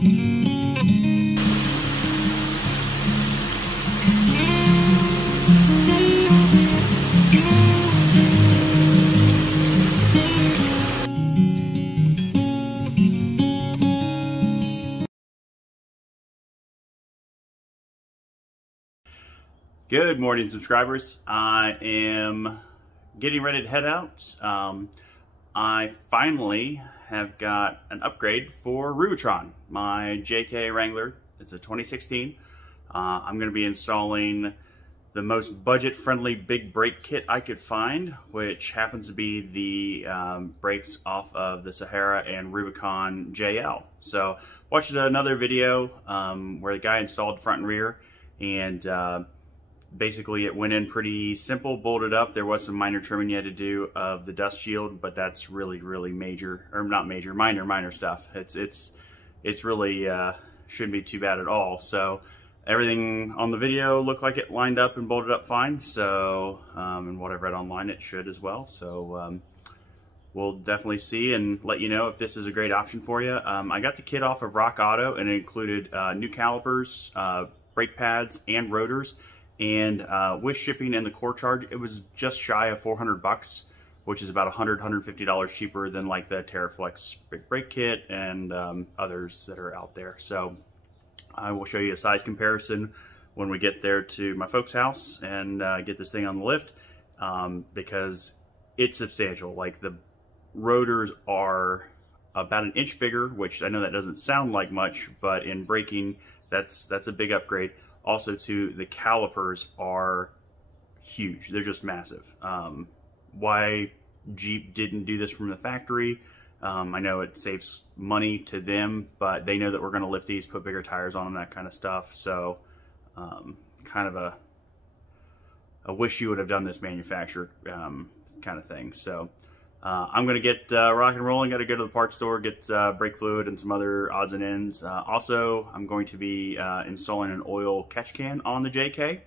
Good morning, subscribers. I am getting ready to head out. I finally have got an upgrade for Rubicon, my JK Wrangler. It's a 2016. I'm going to be installing the most budget-friendly big brake kit I could find, which happens to be the brakes off of the Sahara and Rubicon JL. So watched another video where the guy installed front and rear, and basically it went in pretty simple, bolted up. There was some minor trimming you had to do of the dust shield, but that's really major, or not major, minor stuff. It's really shouldn't be too bad at all. So everything on the video looked like it lined up and bolted up fine. So and what I've read online, it should as well. So we'll definitely see and let you know if this is a great option for you. I got the kit off of Rock Auto, and it included new calipers, brake pads, and rotors. And with shipping and the core charge, it was just shy of 400 bucks, which is about $150 cheaper than like the TerraFlex big brake kit and others that are out there. So I will show you a size comparison when we get there to my folks' house and get this thing on the lift, because it's substantial. Like, the rotors are about an inch bigger, which I know that doesn't sound like much, but in braking, that's a big upgrade. Also, too, the calipers are huge. They're just massive. Why Jeep didn't do this from the factory, I know it saves money to them, but they know that we're going to lift these, put bigger tires on them, that kind of stuff. So kind of a wish you would have done this manufacturer kind of thing. So I'm going to get rock and rolling. Got to go to the parts store, get brake fluid and some other odds and ends. Also, I'm going to be installing an oil catch can on the JK,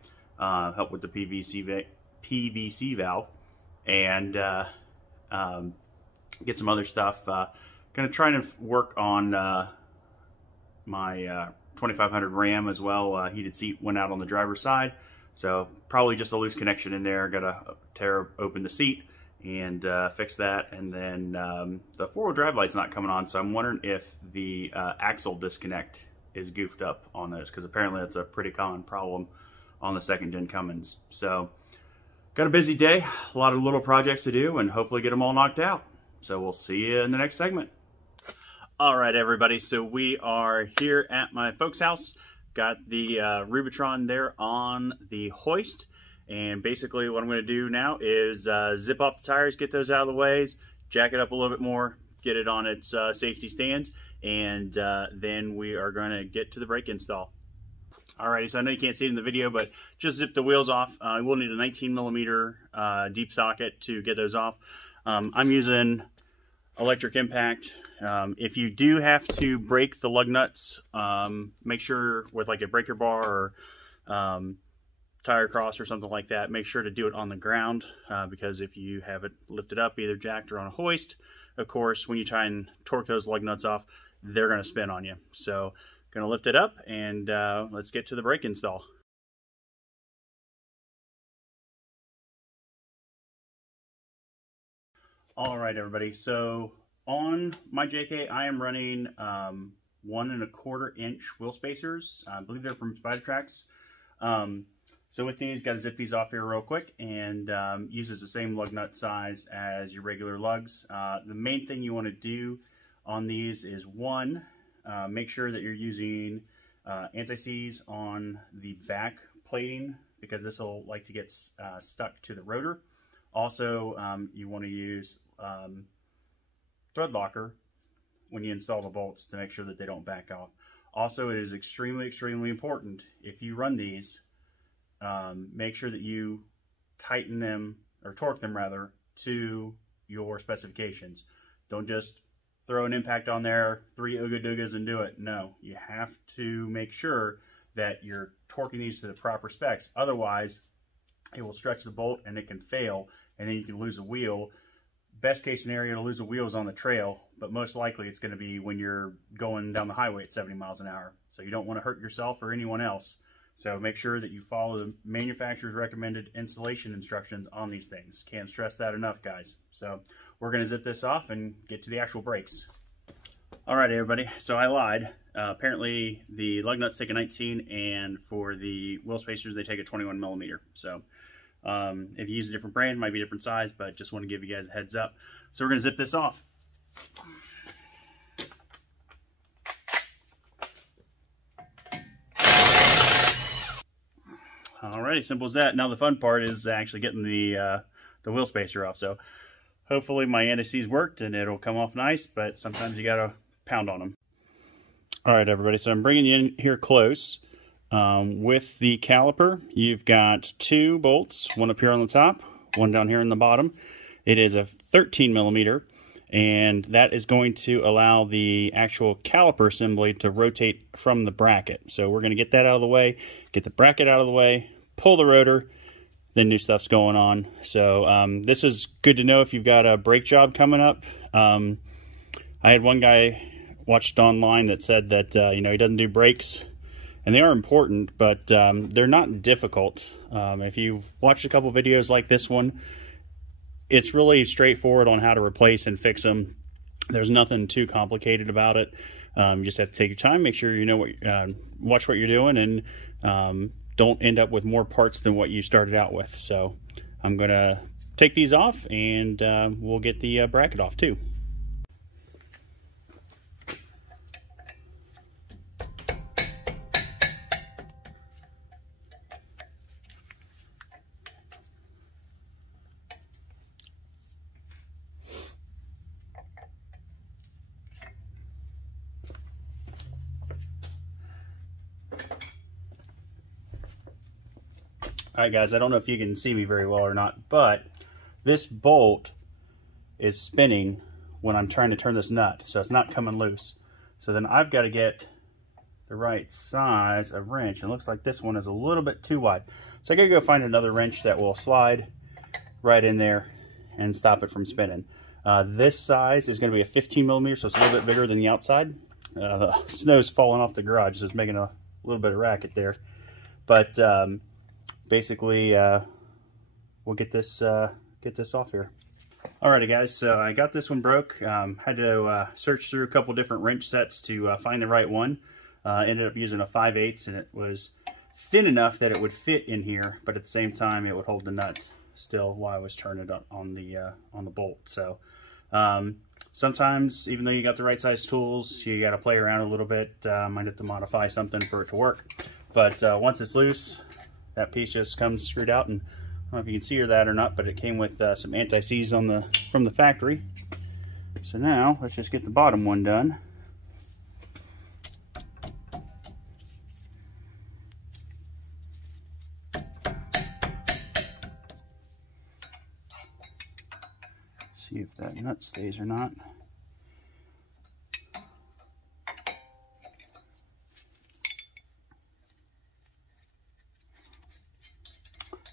help with the PVC valve, and get some other stuff. Going to try and work on my 2500 Ram as well. Heated seat went out on the driver's side, so probably just a loose connection in there. Got to tear open the seat and fix that. And then the four-wheel drive light's not coming on, so I'm wondering if the axle disconnect is goofed up on those, because apparently that's a pretty common problem on the second-gen Cummins. So got a busy day, a lot of little projects to do, and hopefully get them all knocked out. So we'll see you in the next segment. All right, everybody, so we are here at my folks' house. Got the Rubicon there on the hoist. And basically what I'm going to do now is zip off the tires, get those out of the way, jack it up a little bit more, get it on its safety stands, and then we are going to get to the brake install. Alrighty, so I know you can't see it in the video, but just zip the wheels off. We'll need a 19mm deep socket to get those off. I'm using electric impact. If you do have to break the lug nuts, make sure with like a breaker bar or tire cross or something like that, make sure to do it on the ground, because if you have it lifted up, either jacked or on a hoist, of course, when you try and torque those lug nuts off, they're going to spin on you. So going to lift it up, and let's get to the brake install. All right, everybody, so on my JK, I am running 1 1/4 inch wheel spacers. I believe they're from Spider-Tracks. So with these, got to zip these off here real quick, and uses the same lug nut size as your regular lugs. The main thing you want to do on these is, one, make sure that you're using anti-seize on the back plating, because this will like to get stuck to the rotor. Also, you want to use thread locker when you install the bolts to make sure that they don't back off. Also, it is extremely important, if you run these, make sure that you tighten them, or torque them rather, to your specifications. Don't just throw an impact on there, 3 ooga doogas and do it. No, you have to make sure that you're torquing these to the proper specs. Otherwise, it will stretch the bolt and it can fail, and then you can lose a wheel best case scenario to lose a wheel is on the trail, but most likely it's going to be when you're going down the highway at 70 miles an hour. So you don't want to hurt yourself or anyone else. So make sure that you follow the manufacturer's recommended installation instructions on these things. Can't stress that enough, guys. So we're going to zip this off and get to the actual brakes. All right, everybody. So I lied. Apparently the lug nuts take a 19, and for the wheel spacers, they take a 21 millimeter. So if you use a different brand, it might be a different size, but just want to give you guys a heads up. So we're going to zip this off. Alrighty, simple as that. Now the fun part is actually getting the wheel spacer off. So hopefully my anti-seize worked and it'll come off nice, but sometimes you gotta pound on them. All right, everybody, so I'm bringing you in here close. With the caliper, you've got 2 bolts, one up here on the top, one down here in the bottom. It is a 13 millimeter, and that is going to allow the actual caliper assembly to rotate from the bracket. So we're going to get that out of the way, get the bracket out of the way, pull the rotor, then new stuff's going on. So this is good to know if you've got a brake job coming up. I had one guy watched online that said that you know, he doesn't do brakes, and they are important, but they're not difficult. If you've watched a couple videos like this one, it's really straightforward on how to replace and fix them. There's nothing too complicated about it. You just have to take your time, make sure you know what, watch what you're doing, and don't end up with more parts than what you started out with. So I'm gonna take these off, and we'll get the bracket off too. All right, guys, I don't know if you can see me very well or not, but this bolt is spinning when I'm trying to turn this nut, so it's not coming loose. So then I've got to get the right size of wrench. It looks like this one is a little bit too wide. So I gotta go find another wrench that will slide right in there and stop it from spinning. This size is gonna be a 15 millimeter, so it's a little bit bigger than the outside. The snow's falling off the garage, so it's making a little bit of racket there. But basically, we'll get this off here. Alrighty, guys, so I got this one broke. Had to search through a couple different wrench sets to find the right one. Ended up using a 5/8, and it was thin enough that it would fit in here, but at the same time it would hold the nut still while I was turning it on the bolt. So sometimes, even though you got the right size tools, you got to play around a little bit. Might have to modify something for it to work. But once it's loose, that piece just comes screwed out, and I don't know if you can see that or not, but it came with some anti-seize from the factory. So now let's just get the bottom one done. See if that nut stays or not.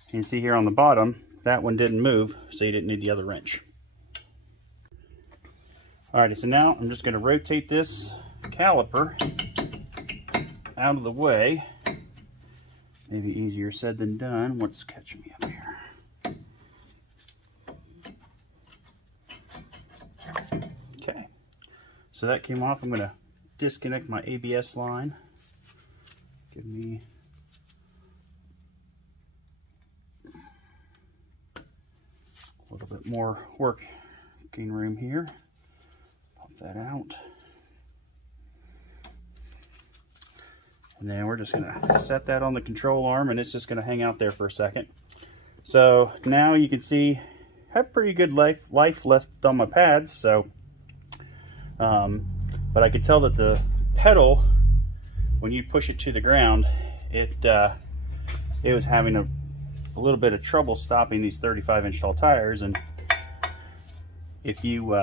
You can see here on the bottom, that one didn't move, so you didn't need the other wrench. Alrighty, so now I'm just going to rotate this caliper out of the way. Maybe easier said than done. What's catching me up here? Okay, so that came off. I'm going to disconnect my ABS line. Give me a little bit more working room here. Pop that out. And then we're just gonna set that on the control arm, and it's just gonna hang out there for a second. So now you can see I have pretty good life left on my pads. So, but I could tell that the pedal, when you push it to the ground, it was having a little bit of trouble stopping these 35-inch tall tires. And if you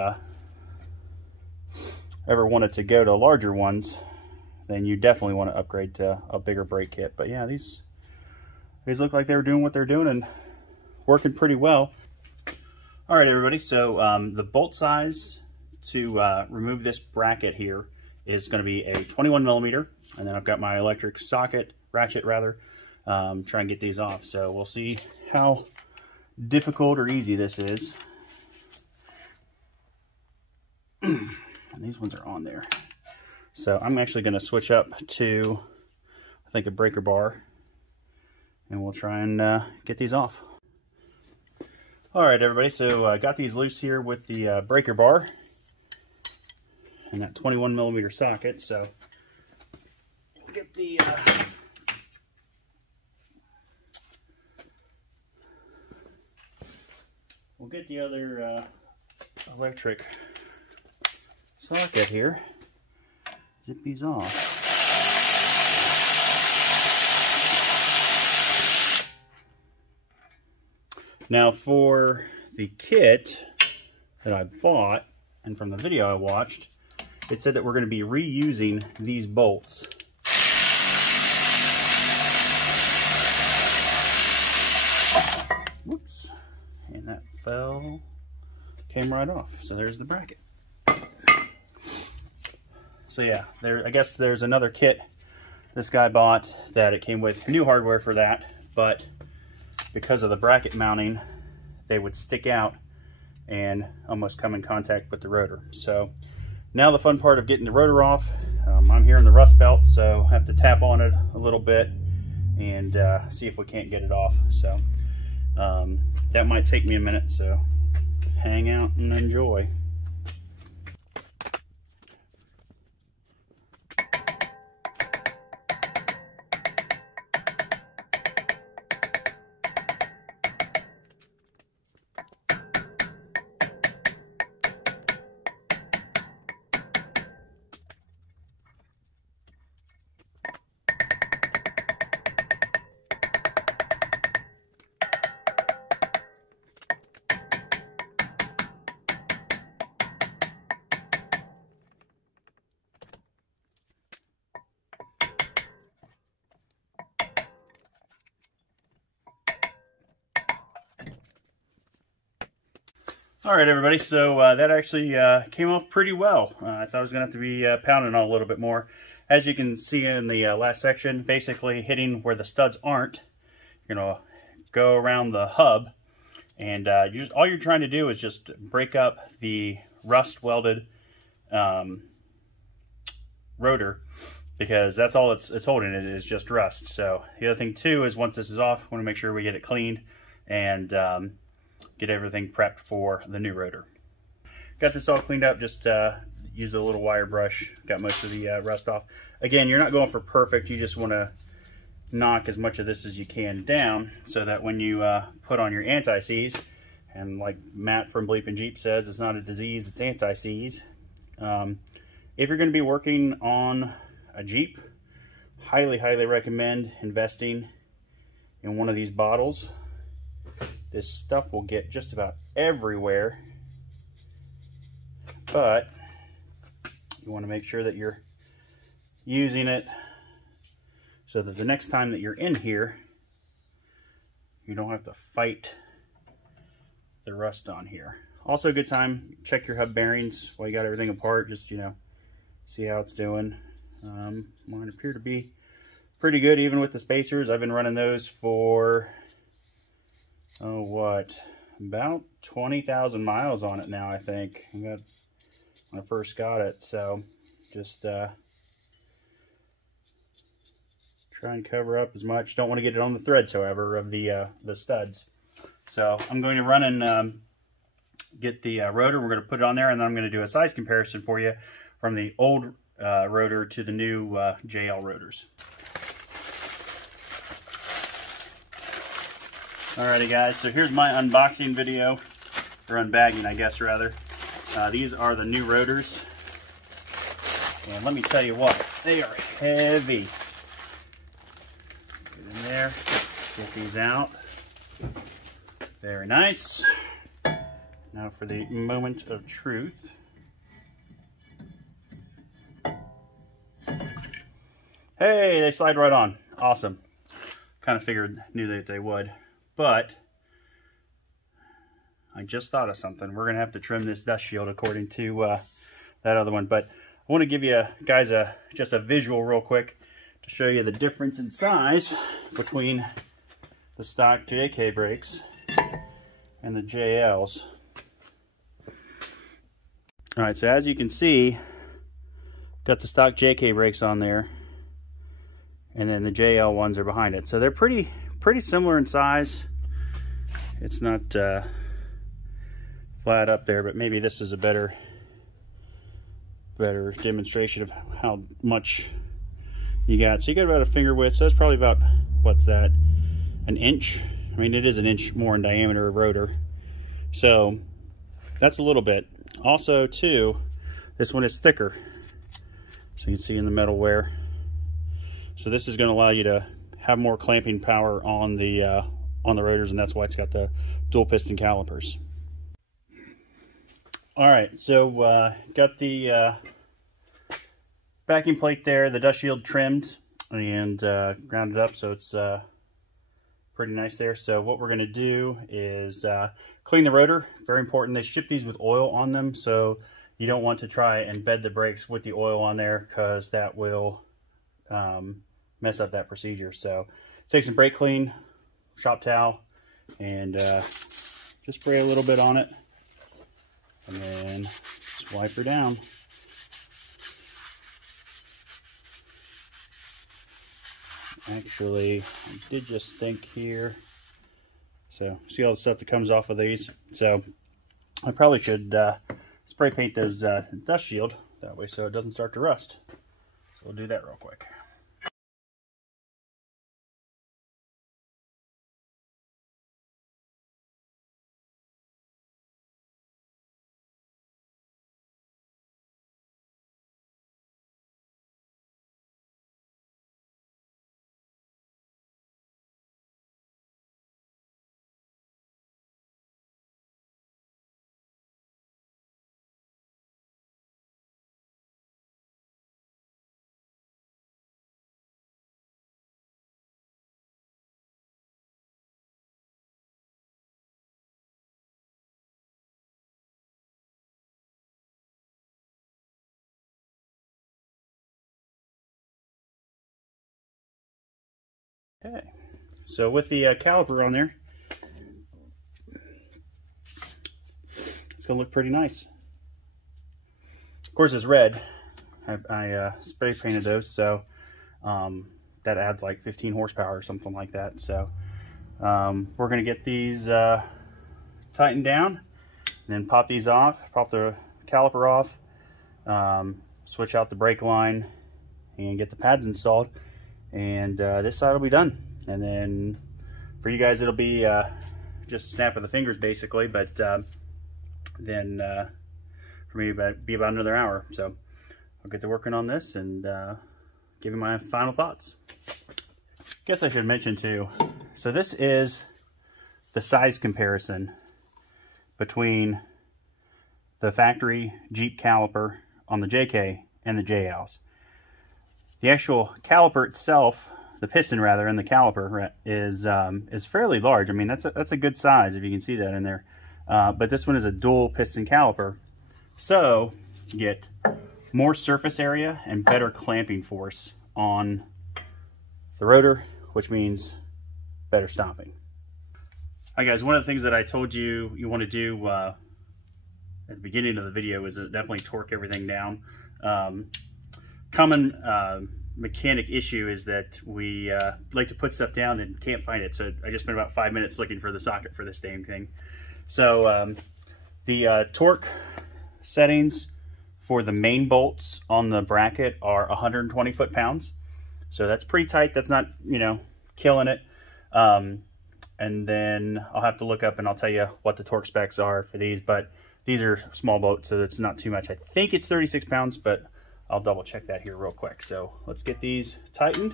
ever wanted to go to larger ones, then you definitely want to upgrade to a bigger brake kit. But yeah, these look like they were doing what they're doing and working pretty well. All right, everybody, so the bolt size to remove this bracket here is going to be a 21 millimeter, and then I've got my electric ratchet rather, try and get these off. So we'll see how difficult or easy this is. And these ones are on there. So I'm actually going to switch up to, I think, a breaker bar, and we'll try and get these off. All right, everybody, so I got these loose here with the breaker bar and that 21 millimeter socket. So we'll get the other electric socket here. Zip these off. Now for the kit that I bought, and from the video I watched, it said that we're going to be reusing these bolts. Whoops. And that came right off. So there's the bracket. So yeah, I guess there's another kit this guy bought that it came with new hardware for that, but because of the bracket mounting, they would stick out and almost come in contact with the rotor. So now the fun part of getting the rotor off, I'm here in the rust belt, so I have to tap on it a little bit and see if we can't get it off. So that might take me a minute, so hang out and enjoy. All right, everybody, so that actually came off pretty well. I thought I was going to have to be pounding on a little bit more. As you can see in the last section, basically hitting where the studs aren't, you're going to go around the hub, and all you're trying to do is just break up the rust welded rotor, because that's all it's holding. It is just rust. So the other thing too is once this is off, we want to make sure we get it cleaned and get everything prepped for the new rotor. Got this all cleaned up, just used a little wire brush, got most of the rust off. Again, you're not going for perfect, you just want to knock as much of this as you can down so that when you put on your anti-seize, and like Matt from Bleep and Jeep says, it's not a disease, it's anti-seize. If you're going to be working on a Jeep, highly recommend investing in one of these bottles. This stuff will get just about everywhere, but you want to make sure that you're using it so that the next time that you're in here, you don't have to fight the rust on here. Also a good time, check your hub bearings while you got everything apart, just, you know, see how it's doing. Mine appear to be pretty good even with the spacers. I've been running those for about 20,000 miles on it now, I think. When I first got it, so just try and cover up as much. Don't want to get it on the threads, however, of the studs. So I'm going to run and get the rotor. We're going to put it on there, and then I'm going to do a size comparison for you from the old rotor to the new JL rotors. Alrighty guys, so here's my unboxing video, or unbagging I guess rather. These are the new rotors, and let me tell you what, they are heavy. Get in there, get these out. Very nice. Now for the moment of truth. Hey, they slide right on. Awesome. Kind of knew that they would. But I just thought of something. We're gonna have to trim this dust shield according to that other one, but I want to give you guys just a visual real quick to show you the difference in size between the stock JK brakes and the JLs. All right, so as you can see, got the stock JK brakes on there, and then the JL ones are behind it. So they're pretty similar in size. It's not flat up there, but maybe this is a better demonstration of how much you got. So you got about a finger width, so that's probably about, what's that, an inch? I mean, it is an inch more in diameter of rotor. So that's a little bit. Also too, this one is thicker. So you can see in the metal wear. So this is going to allow you to have more clamping power on the rotors, and that's why it's got the dual piston calipers. All right, so got the backing plate there, the dust shield trimmed and grounded up, so it's pretty nice there. So what we're going to do is clean the rotor. Very important. They ship these with oil on them, so you don't want to try and bed the brakes with the oil on there, because that will mess up that procedure. So take some brake clean, shop towel, and just spray a little bit on it, and then just wipe her down. Actually, I did just think here. So see all the stuff that comes off of these. So I probably should spray paint those dust shield that way so it doesn't start to rust. So we'll do that real quick. Okay, so with the caliper on there, it's going to look pretty nice. Of course, it's red. I spray painted those, so that adds like 15 horsepower or something like that. So we're going to get these tightened down, and then pop these off, pop the caliper off, switch out the brake line, and get the pads installed. And this side will be done, and then for you guys it'll be just a snap of the fingers basically, but then for me it'll be about another hour. So I'll get to working on this and give you my final thoughts. Guess I should mention too, so this is the size comparison between the factory Jeep caliper on the JK and the JLs. The actual caliper itself, the piston rather, and the caliper is fairly large. I mean, that's a good size if you can see that in there. But this one is a dual piston caliper, so you get more surface area and better clamping force on the rotor, which means better stopping. All right, guys. One of the things that I told you want to do at the beginning of the video is definitely torque everything down. Common mechanic issue is that we like to put stuff down and can't find it. So I just spent about 5 minutes looking for the socket for this damn thing. So the torque settings for the main bolts on the bracket are 120 foot-pounds. So that's pretty tight. That's not, you know, killing it. And then I'll have to look up and I'll tell you what the torque specs are for these. But these are small boats, so it's not too much. I think it's 36 pounds, but I'll double check that here real quick. So let's get these tightened.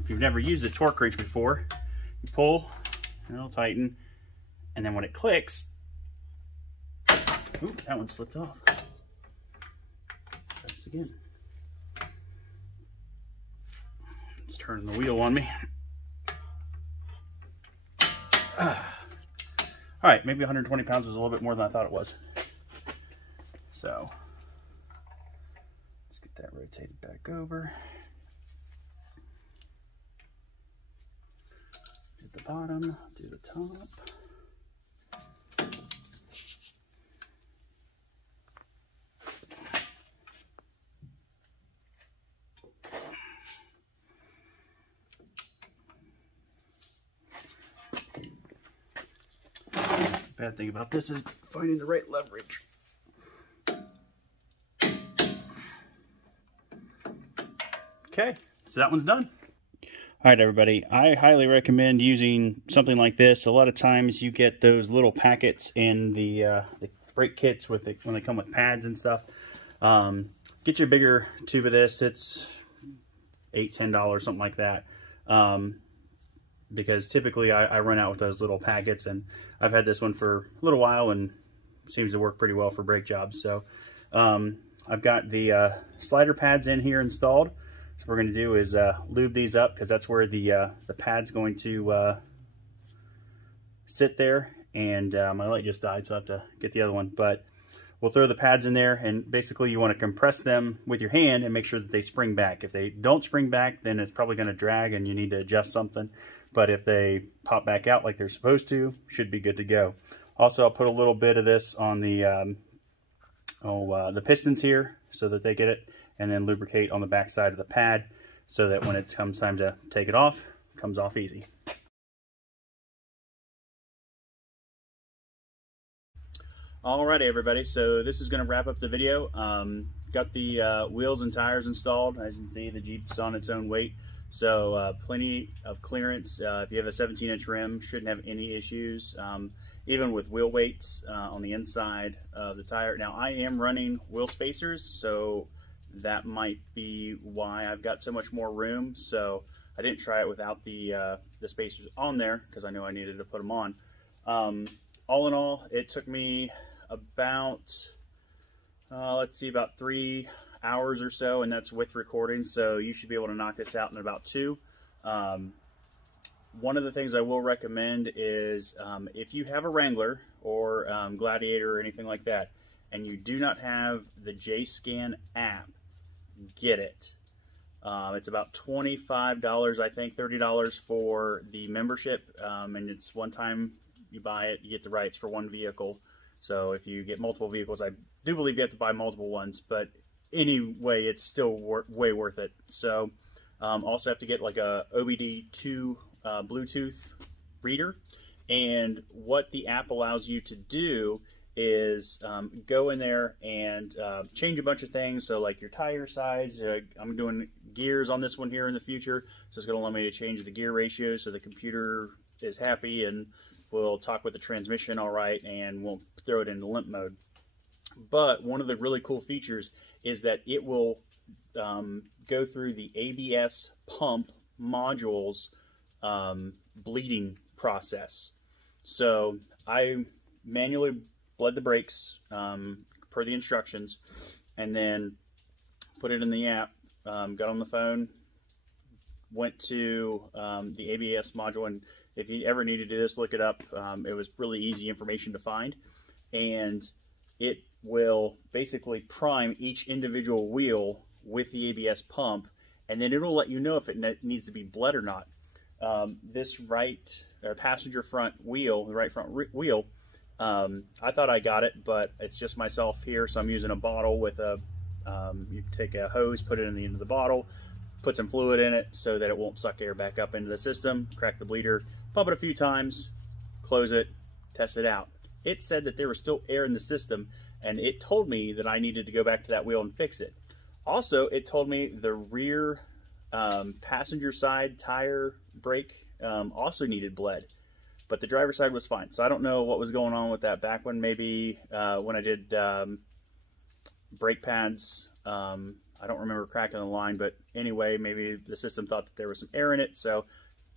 If you've never used a torque wrench before, you pull and it'll tighten. And then when it clicks, ooh, that one slipped off. Try this again. It's turning the wheel on me. All All right, maybe 120 pounds was a little bit more than I thought it was. So let's get that rotated back over. Do the bottom, do the top. Bad thing about this is finding the right leverage. Okay, so that one's done. All right, everybody, I highly recommend using something like this. A lot of times you get those little packets in the brake kits when they come with pads and stuff. Get your bigger tube of this. It's $8, $10, something like that. Because typically I run out with those little packets, and I've had this one for a little while and seems to work pretty well for brake jobs. So I've got the slider pads in here installed. So what we're going to do is lube these up, because that's where the pad's going to sit there. And my light just died, so I have to get the other one. But we'll throw the pads in there, and basically you want to compress them with your hand and make sure that they spring back. If they don't spring back, then it's probably going to drag and you need to adjust something. But if they pop back out like they're supposed to, should be good to go. Also, I'll put a little bit of this on the pistons here so that they get it, and then lubricate on the back side of the pad so that when it comes time to take it off, it comes off easy. Alrighty, everybody, so this is going to wrap up the video. Got the wheels and tires installed. As you can see, the Jeep's on its own weight, so plenty of clearance. If you have a 17-inch rim, shouldn't have any issues, even with wheel weights on the inside of the tire. Now, I am running wheel spacers, so that might be why I've got so much more room. So I didn't try it without the spacers on there, because I knew I needed to put them on. All in all, it took me about, let's see, about 3 hours or so, and that's with recording, so you should be able to knock this out in about 2. One of the things I will recommend is if you have a Wrangler or Gladiator or anything like that, and you do not have the JScan app, get it. It's about $25, I think, $30 for the membership, and it's one time you buy it, you get the rights for one vehicle. So if you get multiple vehicles, I do believe you have to buy multiple ones, but anyway, it's still way worth it. So also have to get like a OBD2 Bluetooth reader, and what the app allows you to do is go in there and change a bunch of things. So like your tire size, I'm doing gears on this one here in the future, so it's going to allow me to change the gear ratio so the computer is happy and we'll talk with the transmission all right, and we'll throw it into limp mode. But one of the really cool features is that it will go through the ABS pump module's bleeding process. So I manually bled the brakes per the instructions, and then put it in the app, got on the phone, went to the ABS module, and if you ever need to do this, look it up. It was really easy information to find, and it will basically prime each individual wheel with the ABS pump, and then it'll let you know if it needs to be bled or not. This passenger front wheel, the right front wheel, I thought I got it, but it's just myself here, so I'm using a bottle with a, you take a hose, put it in the end of the bottle, put some fluid in it so that it won't suck air back up into the system, crack the bleeder, pump it a few times, close it, test it out. It said that there was still air in the system, and it told me that I needed to go back to that wheel and fix it. Also, it told me the rear passenger side tire brake also needed bled, but the driver's side was fine. So I don't know what was going on with that back one. Maybe when I did brake pads, I don't remember cracking the line, but anyway, maybe the system thought that there was some air in it, so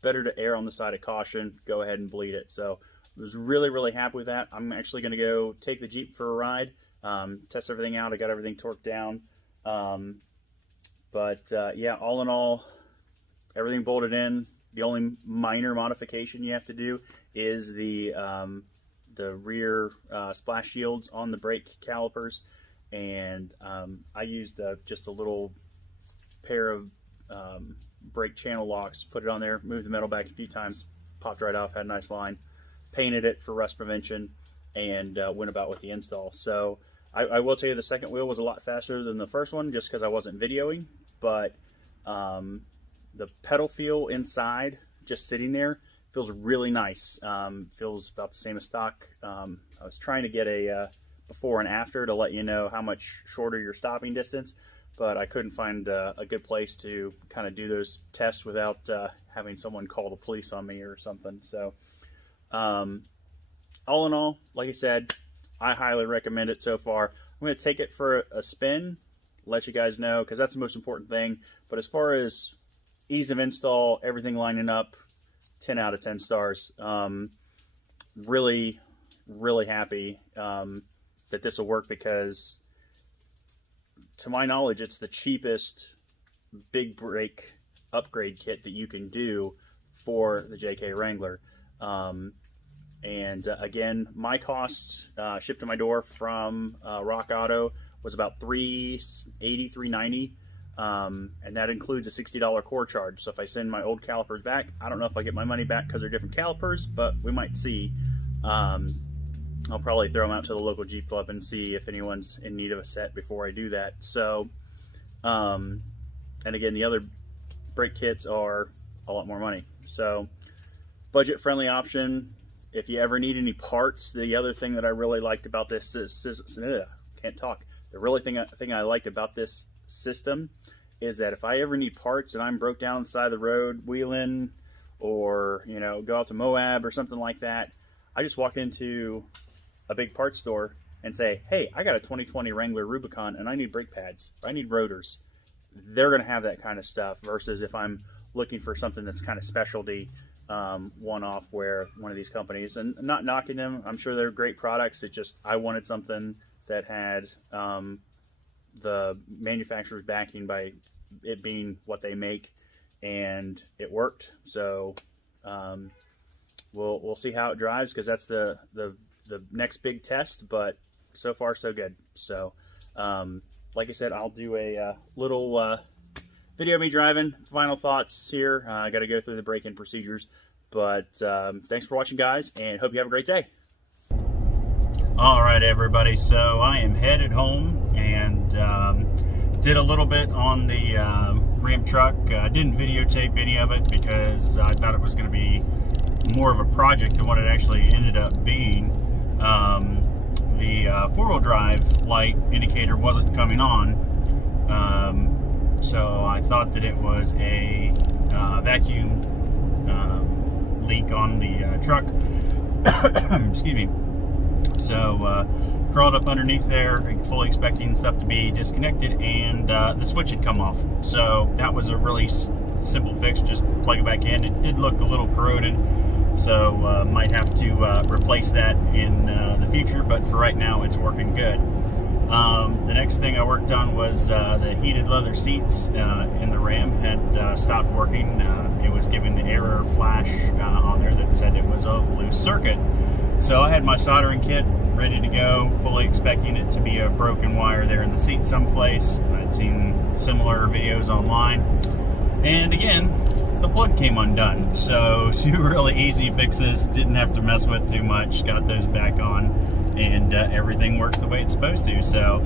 better to err on the side of caution, go ahead and bleed it. So I was really, really happy with that. I'm actually going to go take the Jeep for a ride, test everything out. I got everything torqued down. Yeah, all in all, everything bolted in. The only minor modification you have to do is the the rear splash shields on the brake calipers, and I used just a little pair of brake channel locks, put it on there, moved the metal back a few times, popped right off, had a nice line, painted it for rust prevention, and went about with the install. So I will tell you the second wheel was a lot faster than the first one, just because I wasn't videoing, but the pedal feel inside, just sitting there, feels really nice. Feels about the same as stock. I was trying to get a before and after to let you know how much shorter your stopping distance, but I couldn't find a good place to kind of do those tests without having someone call the police on me or something. So all in all, like I said, I highly recommend it so far. I'm going to take it for a spin, let you guys know, because that's the most important thing. But as far as ease of install, everything lining up, 10 out of 10 stars. Really, really happy that this will work, because to my knowledge, it's the cheapest big brake upgrade kit that you can do for the JK Wrangler. And again, my cost shipped to my door from Rock Auto was about $380, $390, and that includes a $60 core charge. So if I send my old calipers back, I don't know if I get my money back because they're different calipers, but we might see. I'll probably throw them out to the local Jeep Club and see if anyone's in need of a set before I do that. So, and again, the other brake kits are a lot more money. So, budget-friendly option. If you ever need any parts, the other thing that I really liked about this can't talk. The really thing I liked about this system is that if I ever need parts and I'm broke down on the side of the road wheeling, or go out to Moab or something like that, I just walk into a big parts store and say, hey, I got a 2020 Wrangler Rubicon and I need brake pads, I need rotors. They're going to have that kind of stuff, versus if I'm looking for something that's kind of specialty, one-off, where one of these companies, and I'm not knocking them, I'm sure they're great products, it just, I wanted something that had the manufacturer's backing by it being what they make, and it worked. So we'll see how it drives, because that's the next big test, but so far so good. So like I said, I'll do a little video of me driving, final thoughts here. I got to go through the break-in procedures, but thanks for watching, guys, and hope you have a great day. All right, everybody, so I am headed home, and did a little bit on the Ram truck. Didn't videotape any of it because I thought it was going to be more of a project than what it actually ended up being. The four-wheel drive light indicator wasn't coming on, so I thought that it was a vacuum leak on the truck. Excuse me. So crawled up underneath there, fully expecting stuff to be disconnected, and the switch had come off. So that was a really simple fix, just plug it back in. It did look a little corroded, so might have to replace that in the future, but for right now it's working good. The next thing I worked on was the heated leather seats in the Ram had stopped working. It was giving the error flash on there that said it was a loose circuit. So I had my soldering kit ready to go, fully expecting it to be a broken wire there in the seat someplace. I'd seen similar videos online, and again, the plug came undone. So 2 really easy fixes, didn't have to mess with too much, got those back on, and everything works the way it's supposed to. So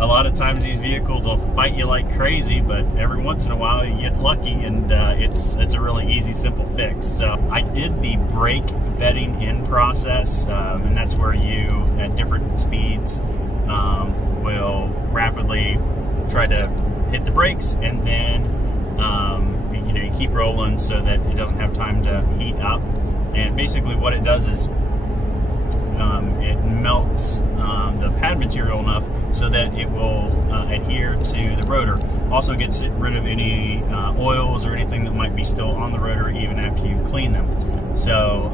a lot of times these vehicles will fight you like crazy, but every once in a while you get lucky, and it's a really easy, simple fix. So I did the brake bedding in process, and that's where you, at different speeds, will rapidly try to hit the brakes, and then you keep rolling so that it doesn't have time to heat up. And basically what it does is it melts the pad material enough so that it will adhere to the rotor. Also gets rid of any oils or anything that might be still on the rotor even after you've cleaned them. So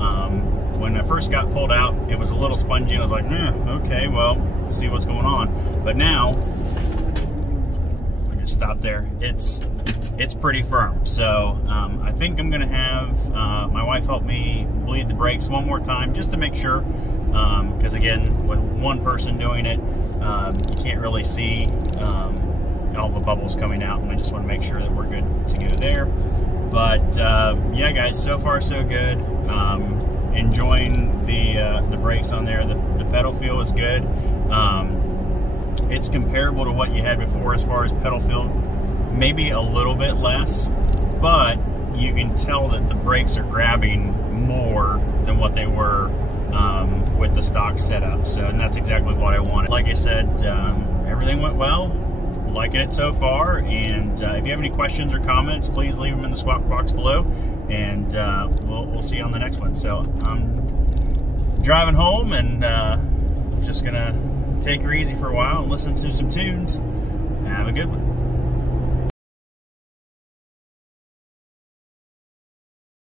when I first got pulled out, it was a little spongy, and I was like, okay, well, see what's going on. But now, I just stop there. It's pretty firm. So I think I'm gonna have my wife help me bleed the brakes one more time, just to make sure. because again, with one person doing it, you can't really see all the bubbles coming out, and I just want to make sure that we're good to go there. But yeah, guys, so far so good. Enjoying the brakes on there. The pedal feel is good. It's comparable to what you had before as far as pedal feel, maybe a little bit less, but you can tell that the brakes are grabbing more than what they were with the stock setup. So, and that's exactly what I wanted. Like I said, everything went well. Liking it so far, and if you have any questions or comments, please leave them in the squawk box below, and we'll see you on the next one. So I'm driving home, and just gonna take her easy for a while and listen to some tunes. Have a good one.